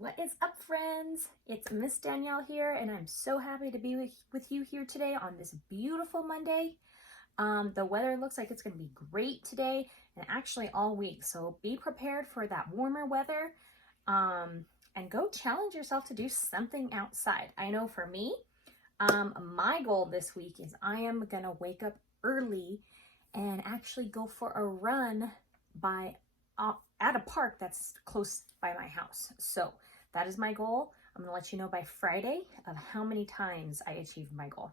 What is up, friends? It's Miss Danielle here, and I'm so happy to be with you here today on this beautiful Monday. The weather looks like it's going to be great today and actually all week, so be prepared for that warmer weather and go challenge yourself to do something outside. I know for me, my goal this week is I am going to wake up early and actually go for a run at a park that's close by my house. So that is my goal. I'm gonna let you know by Friday of how many times I achieved my goal.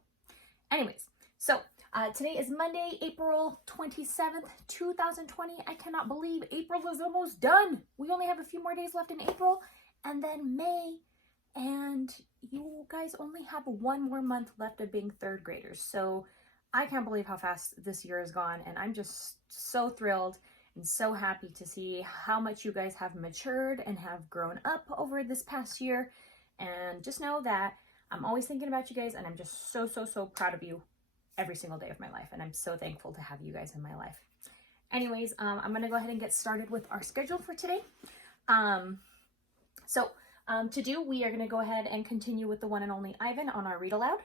Anyways, so today is Monday, April 27th, 2020. I cannot believe April is almost done. We only have a few more days left in April and then May, and you guys only have one more month left of being third graders. So I can't believe how fast this year has gone, and I'm just so thrilled and so happy to see how much you guys have matured and have grown up over this past year. And just know that I'm always thinking about you guys, and I'm just so proud of you every single day of my life. And I'm so thankful to have you guys in my life. Anyways, I'm gonna go ahead and get started with our schedule for today. We are gonna go ahead and continue with the one and only Ivan on our Read Aloud.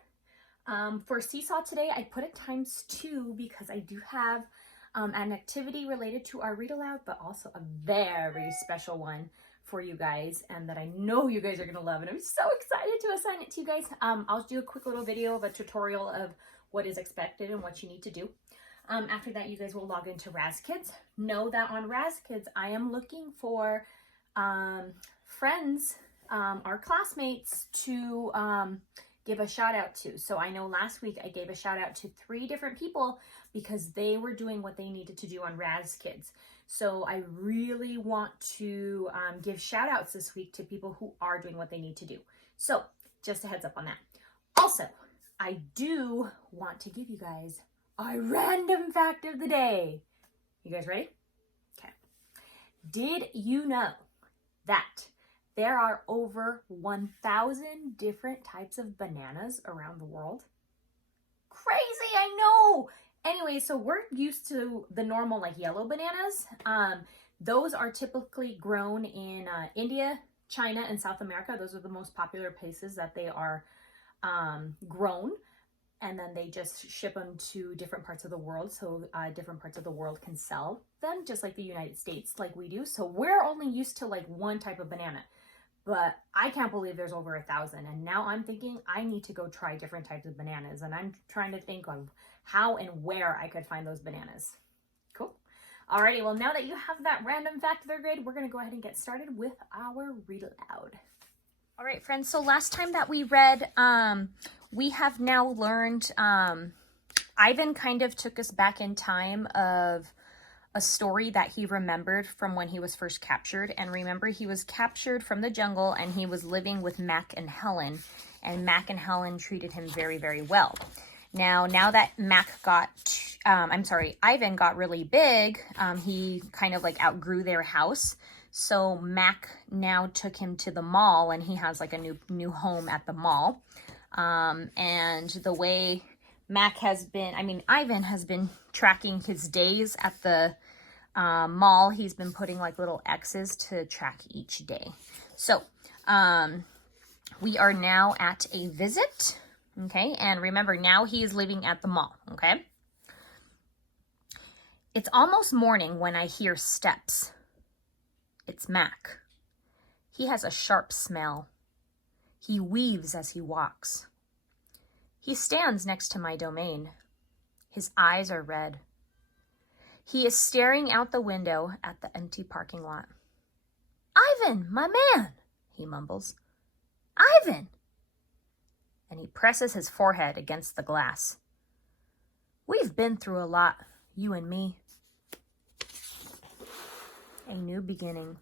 For Seesaw today, I put it ×2 because I do have an activity related to our Read Aloud, but also a very special one for you guys, and that I know you guys are gonna love, and I'm so excited to assign it to you guys. I'll do a quick little video of a tutorial of what is expected and what you need to do. After that, you guys will log into RazKids. Know that on RazKids, I am looking for friends, our classmates, to give a shout out to. So I know last week I gave a shout out to 3 different people because they were doing what they needed to do on RazKids. So I really want to give shout outs this week to people who are doing what they need to do. So just a heads up on that. Also, I do want to give you guys a random fact of the day. You guys ready? Okay. Did you know that there are over 1,000 different types of bananas around the world? Crazy, I know! Anyway, so we're used to the normal like yellow bananas. Those are typically grown in India, China, and South America. Those are the most popular places that they are grown. And then they just ship them to different parts of the world, so different parts of the world can sell them, just like the United States, like we do. So we're only used to like one type of banana. But I can't believe there's over 1,000. And now I'm thinking I need to go try different types of bananas. And I'm trying to think of how and where I could find those bananas. Cool. Alrighty, well, now that you have that random fact of 3rd grade, we're going to go ahead and get started with our Read Aloud. All right, friends. So last time that we read, we have now learned, Ivan kind of took us back in time of a story that he remembered from when he was first captured. And remember, he was captured from the jungle and he was living with Mac and Helen. And Mac and Helen treated him very well. Now that Ivan got really big, he kind of like outgrew their house. So Mac now took him to the mall, and he has like a new home at the mall. And the way Ivan has been tracking his days at the mall. He's been putting like little X's to track each day. So we are now at a visit. Okay, and remember, now he is living at the mall. Okay, it's almost morning when I hear steps. It's Mac. He has a sharp smell. He weaves as he walks. He stands next to my domain. His eyes are red. He is staring out the window at the empty parking lot. "Ivan, my man," he mumbles. "Ivan!" And he presses his forehead against the glass. "We've been through a lot, you and me." A new beginning.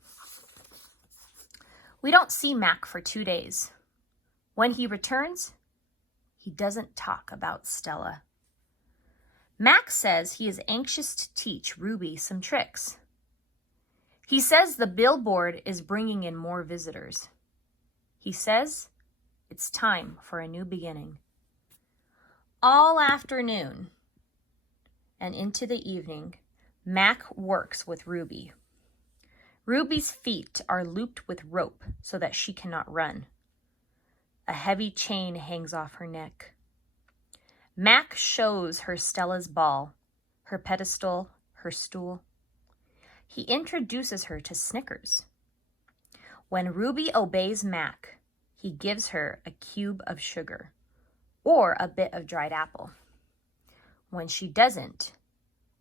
We don't see Mac for 2 days. When he returns, he doesn't talk about Stella. Mac says he is anxious to teach Ruby some tricks. He says the billboard is bringing in more visitors. He says it's time for a new beginning. All afternoon and into the evening, Mac works with Ruby. Ruby's feet are looped with rope so that she cannot run. A heavy chain hangs off her neck. Mac shows her Stella's ball, her pedestal, her stool. He introduces her to Snickers. When Ruby obeys Mac, he gives her a cube of sugar or a bit of dried apple. When she doesn't,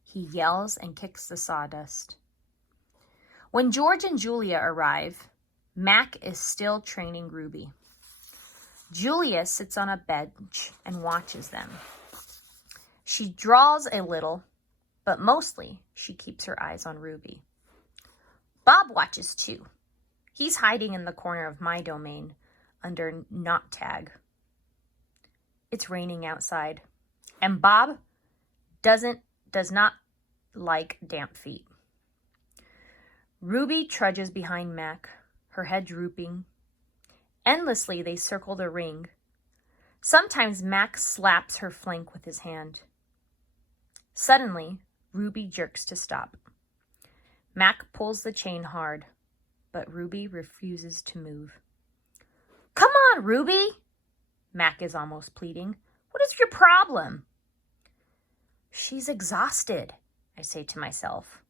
he yells and kicks the sawdust. When George and Julia arrive, Mac is still training Ruby. Julia sits on a bench and watches them. She draws a little, but mostly she keeps her eyes on Ruby. Bob watches too. He's hiding in the corner of my domain under Not Tag. It's raining outside, and Bob does not like damp feet. Ruby trudges behind Mac, her head drooping. Endlessly, they circle the ring. Sometimes Mac slaps her flank with his hand. Suddenly, Ruby jerks to stop. Mac pulls the chain hard, but Ruby refuses to move. Come on, Ruby! Mac is almost pleading. What is your problem? She's exhausted, I say to myself.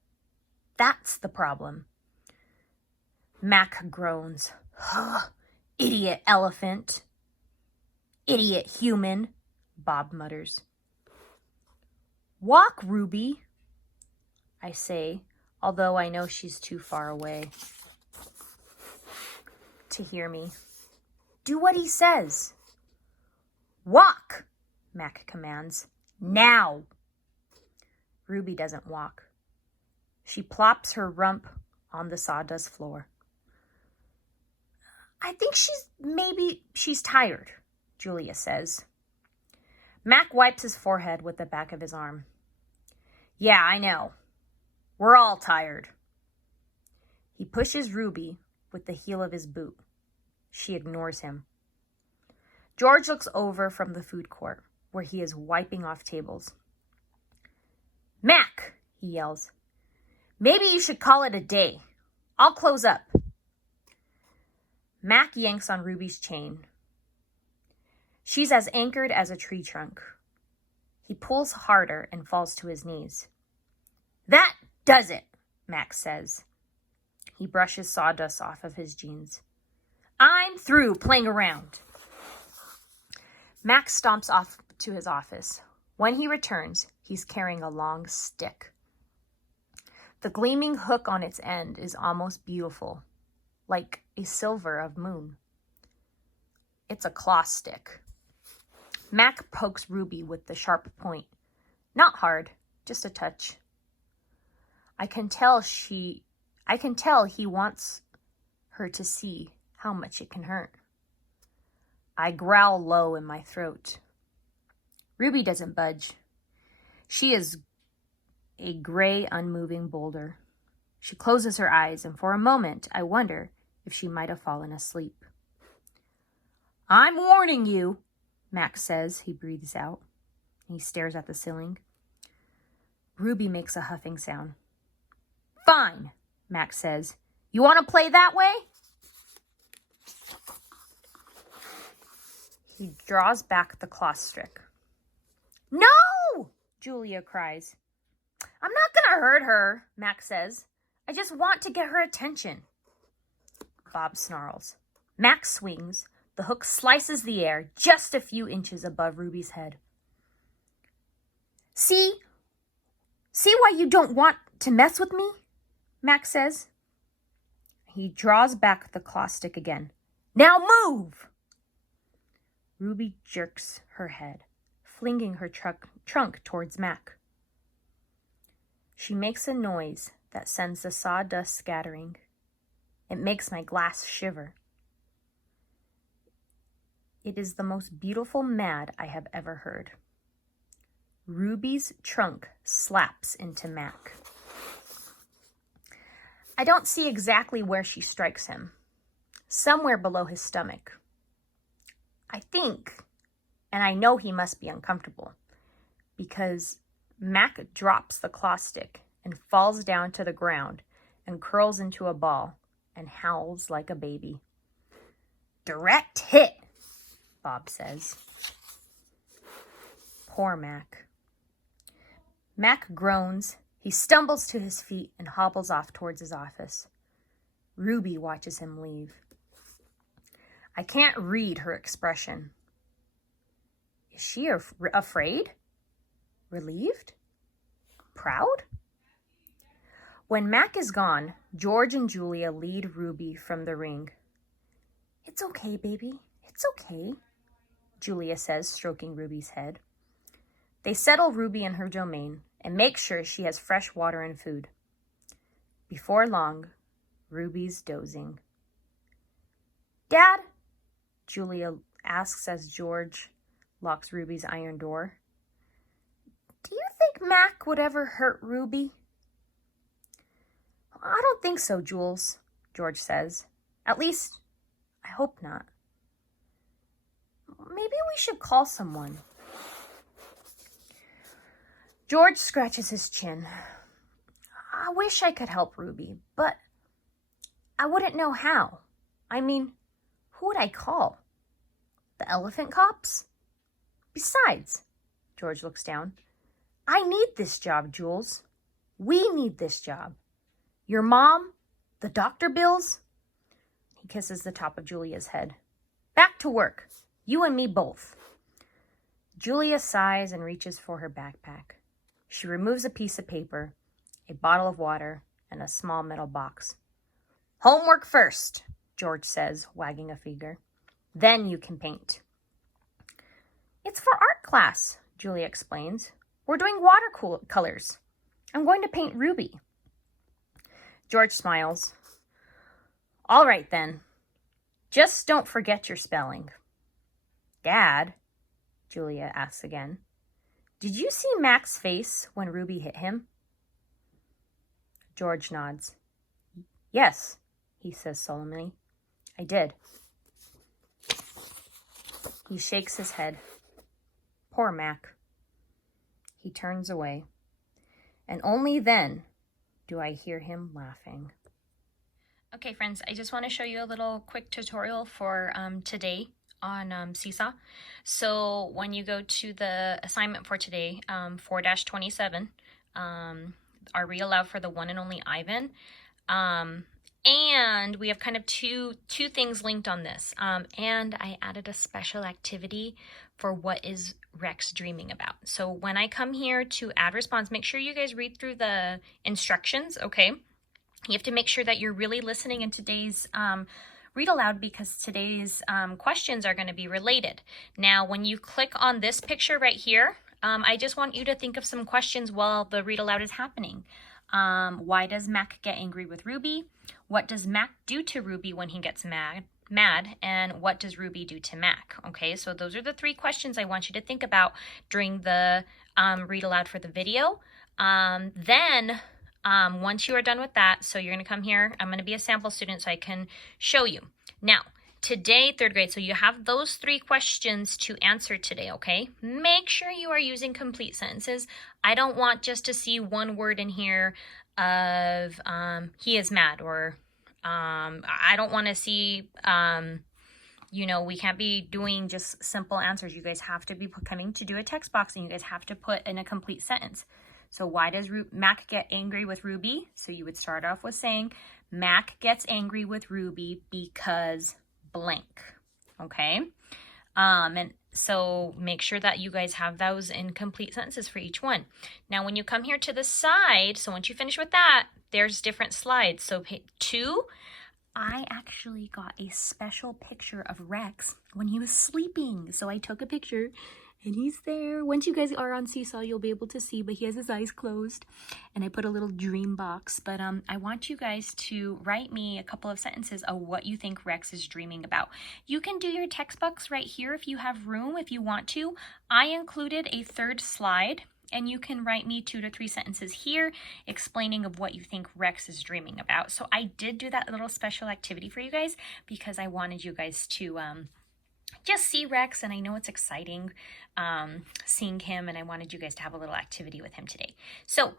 That's the problem. Mac groans. Idiot elephant. Idiot human, Bob mutters. Walk, Ruby, I say, although I know she's too far away to hear me. Do what he says. Walk, Mac commands. Now. Ruby doesn't walk. She plops her rump on the sawdust floor. I think she's tired, Julia says. Mac wipes his forehead with the back of his arm. Yeah, I know. We're all tired. He pushes Ruby with the heel of his boot. She ignores him. George looks over from the food court, where he is wiping off tables. Mac, he yells. Maybe you should call it a day. I'll close up. Mac yanks on Ruby's chain. She's as anchored as a tree trunk. He pulls harder and falls to his knees. That does it, Mac says. He brushes sawdust off of his jeans. I'm through playing around. Mac stomps off to his office. When he returns, he's carrying a long stick. The gleaming hook on its end is almost beautiful, like a silver of moon. It's a claw stick. Mac pokes Ruby with the sharp point. Not hard, just a touch. I can tell he wants her to see how much it can hurt. I growl low in my throat. Ruby doesn't budge. She is a gray, unmoving boulder. She closes her eyes, and for a moment, I wonder if she might have fallen asleep. I'm warning you, Max says. He breathes out. He stares at the ceiling. Ruby makes a huffing sound. Fine, Max says. You want to play that way? He draws back the claw stick. No! Julia cries. I'm not going to hurt her, Max says. I just want to get her attention. Bob snarls. Max swings. The hook slices the air just a few inches above Ruby's head. See why you don't want to mess with me? Max says. He draws back the claw stick again. Now move! Ruby jerks her head, flinging her trunk towards Mac. She makes a noise that sends the sawdust scattering. It makes my glass shiver. It is the most beautiful mad I have ever heard. Ruby's trunk slaps into Mac. I don't see exactly where she strikes him. Somewhere below his stomach. I think, and I know he must be uncomfortable, because Mac drops the claw stick and falls down to the ground and curls into a ball and howls like a baby. Direct hit, Bob says. Poor Mac. Mac groans. He stumbles to his feet and hobbles off towards his office. Ruby watches him leave. I can't read her expression. Is she afraid? Relieved? Proud? When Mac is gone, George and Julia lead Ruby from the ring. It's okay, baby. It's okay, Julia says, stroking Ruby's head. They settle Ruby in her domain and make sure she has fresh water and food. Before long, Ruby's dozing. Dad? Julia asks as George locks Ruby's iron door. Do you think Mac would ever hurt Ruby? I don't think so, Jules, George says. At least, I hope not. Maybe we should call someone. George scratches his chin. I wish I could help Ruby, but I wouldn't know how. I mean, who would I call? The elephant cops? Besides, George looks down, I need this job, Jules. We need this job. Your mom, the doctor bills. He kisses the top of Julia's head. Back to work. You and me both. Julia sighs and reaches for her backpack. She removes a piece of paper, a bottle of water, and a small metal box. Homework first, George says, wagging a finger. Then you can paint. It's for art class, Julia explains. We're doing watercolors. I'm going to paint Ruby. George smiles. All right, then. Just don't forget your spelling. Dad, Julia asks again, did you see Mac's face when Ruby hit him? George nods. Yes, he says solemnly. I did. He shakes his head. Poor Mac. He turns away. And only then do I hear him laughing. Okay, friends, I just want to show you a little quick tutorial for today on Seesaw. So when you go to the assignment for today, 4-27, our Read Aloud for the one and only Ivan, and we have kind of two things linked on this. And I added a special activity for what is Rex dreaming about. So when I come here to add response, make sure you guys read through the instructions, okay? You have to make sure that you're really listening in today's Read Aloud because today's questions are going to be related. Now, when you click on this picture right here, I just want you to think of some questions while the Read Aloud is happening. Why does Mac get angry with Ruby? What does Mac do to Ruby when he gets mad? And what does Ruby do to Mac? Okay, so those are the three questions I want you to think about during the Read Aloud for the video. Then once you are done with that, so you're going to come here. I'm going to be a sample student so I can show you. Now, today, third grade, so you have those three questions to answer today, okay? Make sure you are using complete sentences. I don't want just to see one word in here of he is mad, or I don't want to see, you know, we can't be doing just simple answers. You guys have to be coming to do a text box and you guys have to put in a complete sentence. So why does Mac get angry with Ruby? So you would start off with saying, Mac gets angry with Ruby because blank, okay? And so make sure that you guys have those in complete sentences for each one. Now, when you come here to the side, so once you finish with that, there's different slides. So 2, I actually got a special picture of Rex when he was sleeping. So I took a picture and he's there. Once you guys are on Seesaw, you'll be able to see, but he has his eyes closed. And I put a little dream box. But I want you guys to write me a couple of sentences of what you think Rex is dreaming about. You can do your text box right here if you have room, if you want to. I included a third slide, and you can write me 2 to 3 sentences here explaining of what you think Rex is dreaming about. So I did do that little special activity for you guys because I wanted you guys to just see Rex, and I know it's exciting seeing him, and I wanted you guys to have a little activity with him today. So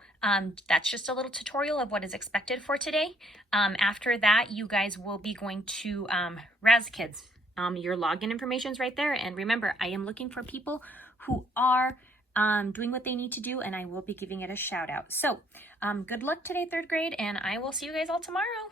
that's just a little tutorial of what is expected for today. After that, you guys will be going to Raz Kids. Your login information is right there, and remember, I am looking for people who are doing what they need to do, and I will be giving it a shout out. So good luck today, third grade, and I will see you guys all tomorrow.